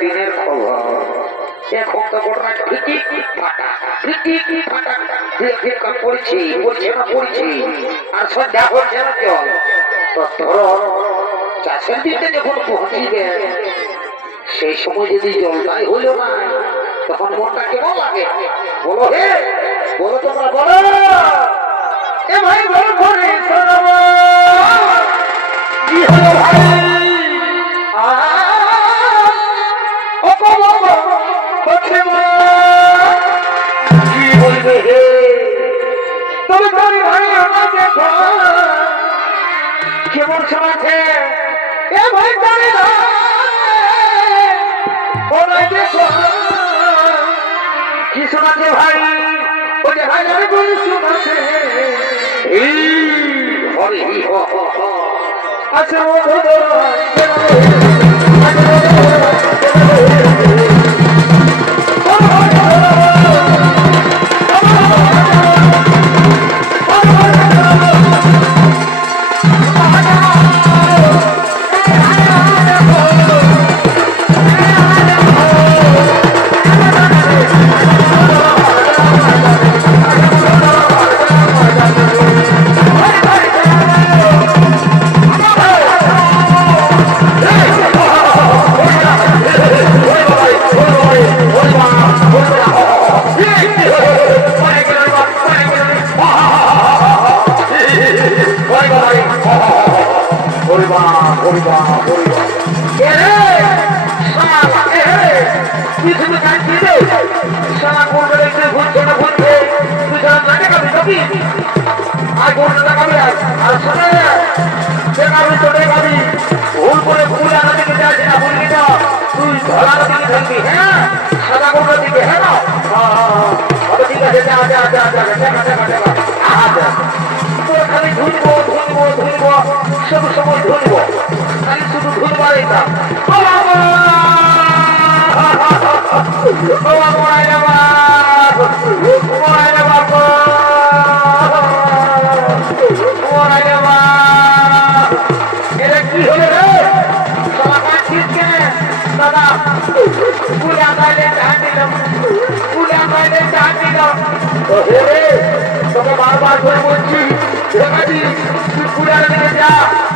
দিনের খবর এখন তো ঘটনা ঠিকই ফাটা পড়ছি আর সন্ধ্যা হচ্ছে না জল তো ধরো চাষের দিকে যখন পৌঁছিবে সেই সময় যদি জলটাই হইল না তখন মনটা কেমন লাগে বলো হে বলো তোমরা বলো এ ভাই বলো করে কি হলো ভাই কি বলবে হে তবে তোর ভাই আমাকে কেমন শোনাচ্ছে এ ভাই জানে না কি শোনাচ্ছে ভাই ওই যে ভাই জানে বলি শোনাচ্ছে হরি আচ্ছা ভুল করে ভুল আনা দিকে যাচ্ছি না ভুল দিকে তুই ধরা দিকে থাকবি হ্যাঁ সাদা গোড়া দিকে হ্যাঁ না ঠিক আছে তোর খালি ধুলবো সব সময় ধুলবো খালি শুধু ধুলবার এটা কি হলো রে সবাই ঠিককে দাদা পুরা বাইরে চান দিলাম তোকে বারবার করে বলছি তুই পুরার দিকে যা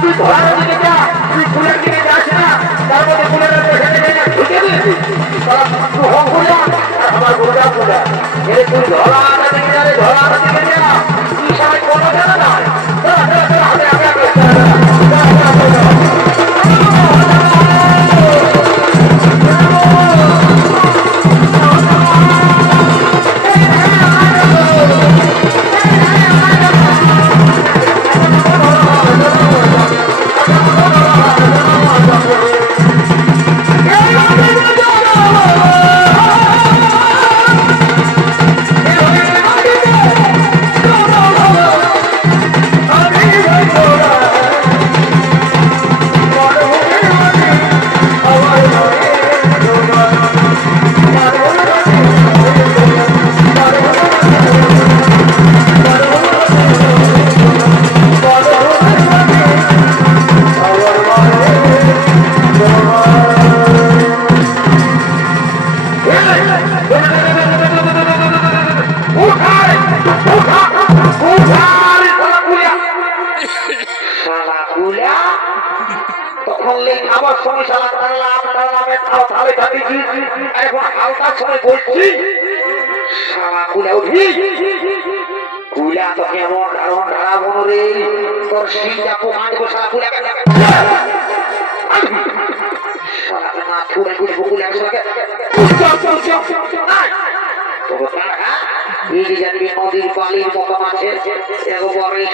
তুই ধরার দিকে যা তুই ফুলের দিকে যাস না তার মধ্যে ফুলের ঢুকে দিয়েছি আমার গোটা পূজা এর তুই ধরার দিকে যা ধরার দিকে যা তুই সবাই কোনো জানা না এখন হালকার সময় বলছি সারা কুলা উঠি কুলা তো কেমন কারণ রাবণ রে তোর সিংটা পোকা দেবো সারা কুলা না ছুড়ে ঘুরবো কুলা নদীর বালির মতো আছে একবারে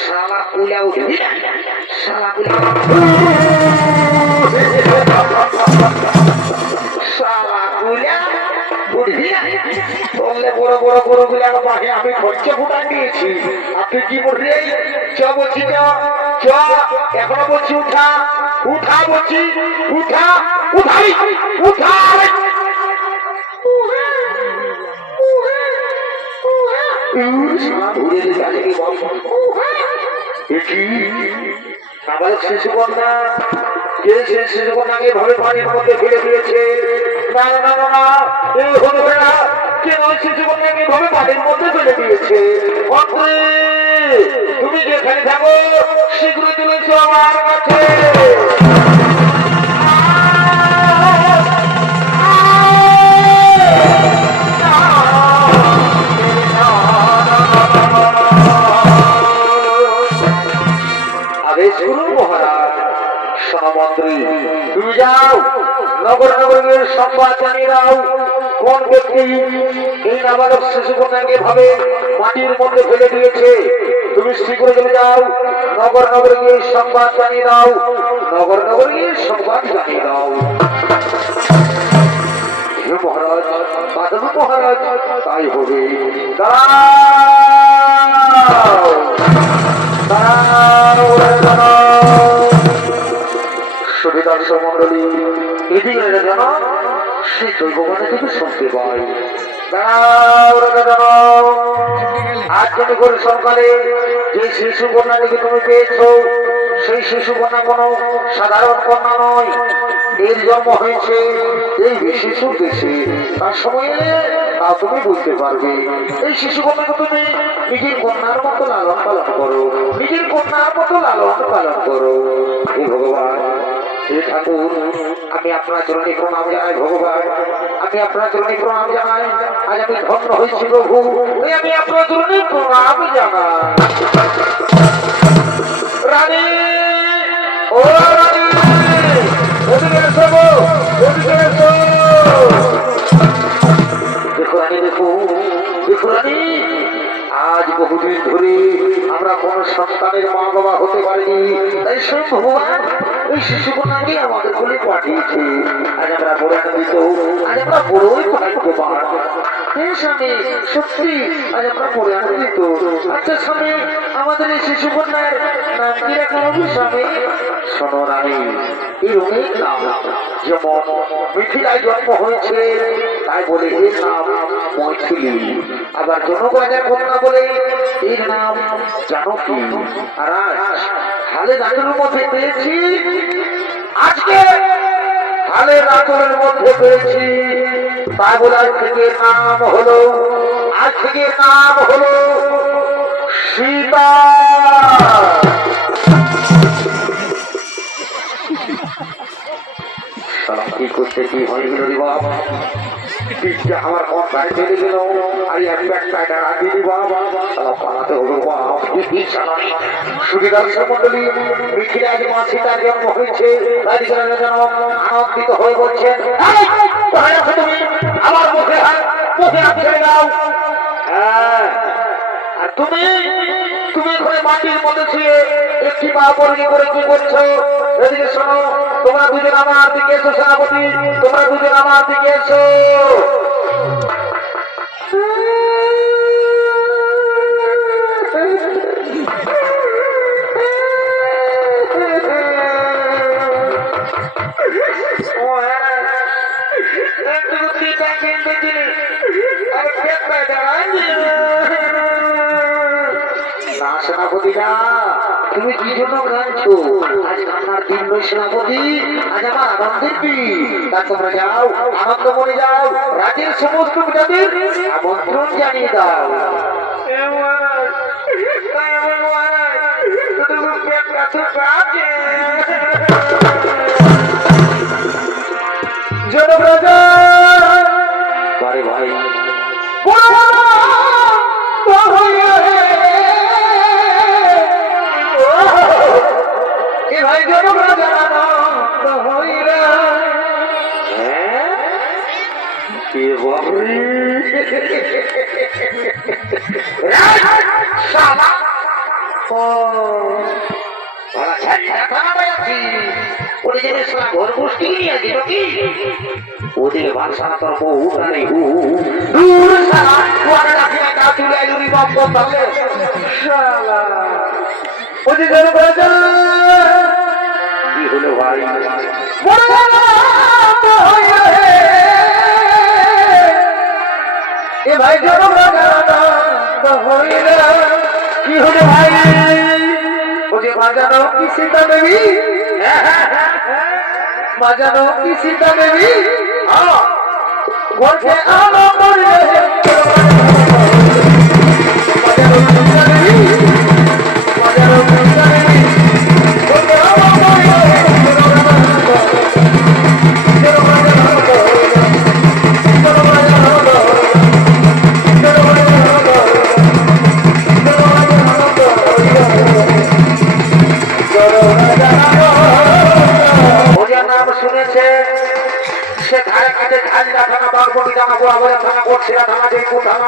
সারা কুলা উঠবি সারা কুলা সারা কুলা উঠবি বললে বড় বড় গরু গুলা পাখি আমি খরচে ফুটা দিয়েছি আপনি কি বলবি চ বলছি চ এখনো বলছি উঠা উঠা বলছি উঠা উঠাই উঠা শিশুকন্যা যে সেই শিশুকন্যাকে ভাবে পানির মধ্যে ফেলে দিয়েছে। না না না না, এই হলো না, কে ওই শিশুকন্যাকে ভাবে পানির মধ্যে ফেলে দিয়েছে। তুমি যেখানে থাকো শীঘ্রই চলে এসো আমার কাছে। তুমি যাও নগর নগরের সংবাদ জানিয়ে দাও কোন ব্যক্তি এই নাবালক শিশুকন্যাকে ভাবে মাটির মধ্যে ফেলে দিয়েছে। তুমি শীঘ্র চলে যাও নগর নগরে গিয়ে সংবাদ জানিয়ে দাও, নগর নগরে গিয়ে সংবাদ জানিয়ে দাও। মহারাজ বাদল মহারাজ তাই হবে। মন্ডলী এদিকে জানো সেই দৈববাণী থেকে শুনতে পাই। আজ তুমি করে সরকারে যে শিশু কন্যাটিকে তুমি পেয়েছো সেই শিশু কন্যা কোনো সাধারণ কন্যা নয়। এর জন্ম হয়েছে এই শিশু দেশে। তার সময়ে তা তুমি বুঝতে পারবে। এই শিশু কন্যাকে তুমি নিজের কন্যার মতো লালন পালন করো, নিজের কন্যার মতো লালন পালন করো। হে ভগবান, হে ঠাকুর, আমি আপনার চরণে প্রণাম জানাই। ভগবান, আমি আপনার চরণে প্রণাম জানাই। আজ আমি ধন্য হয়েছি প্রভু, আমি আপনার চরণে প্রণাম জানাই। রানী, ও রানী, ওদিকে এসো, ওদিকে এসো। দেখো রানী, দেখো দেখো রানী, আজ বহুদিন ধরে আমরা কোন সন্তানের মা বাবা হতে পারিনি, তাই সেই ভগবান ওই শিশু কন্যাকে আমাদের বলে পাঠিয়েছে। আজ আমরা বড় আনন্দিত, আজ আমরা বড়ই ভাগ্যবান। স্বামী, সত্যি আজ আমরা বড় আনন্দিত। আচ্ছা স্বামী, আমাদের এই শিশু কন্যার নাম কি রাখা হবে স্বামী? শোনো রানী, এর অনেক নাম, যেমন মিথিলায় জন্ম হয়েছে তাই বলে এর নাম মৈথিলী। আবার জনগণের কন্যা বলে এর নাম জানকী। আর আজ হালে নাচলের মধ্যে পেয়েছি, আজকে হালে নাচলের মধ্যে পেয়েছি তাই বলে আজ থেকে নাম হলো, আজ থেকে নাম হলো সীতা। কি করতে কি হয়ে গেল রে বাবা, পিঠটা আমার কথায় চলে গেল। আর এক ব্যাগটা রাখিয়ে দি বাবা, পালাতে হবে বাবা। সুবিধার মন্ডলী মিঠিলে আজ মা সীতার জন্ম হয়েছে, তাই যেন আনন্দিত হয়ে বলছেন তুমি আমার মুখে মুখে ছেড়ে দাও। হ্যাঁ, আর তুমি তুমি এখানে মাটির মধ্যে শুয়ে একটি পা পরিণি করে কি করছো? এদিকে শোনো, তোমরা দুজন আমার দিকে এসো। সেনাপতি, তোমরা দুজন আমার দিকে এসো। না সেনাপতি না, তুমি কি জন্য কাঁদছো? আজ কান্নার দিন নয় সেনাপতি, আজ আমার আনন্দের দিন। তা তোমরা যাও, আনন্দ মনে যাও, রাজ্যের সমস্ত প্রজাদের আমন্ত্রণ জানিয়ে দাও। জনপ্রজা ভাই ভাই জনপ্রজা ঘর গোষ্ঠী নিয়ে দিল কি ওদের ভাষা তোর বউ নাই কি হলো ভাই? এ ভাই জন হইল কি হলো ভাই ওকে বাজানো কি সীতা দেবী বাজানো কি সীতা দেবী বলছে আমার মরে বাজানো সীতা দেবী বাজানো সীতা দেবী বলছে আমার মরে শুনেছে সে ধারে কাছে ঝাঁঝরা থানা বাগবনি থানা গোয়াগড়া থানা কোটশিলা থানা জয়পুর থানা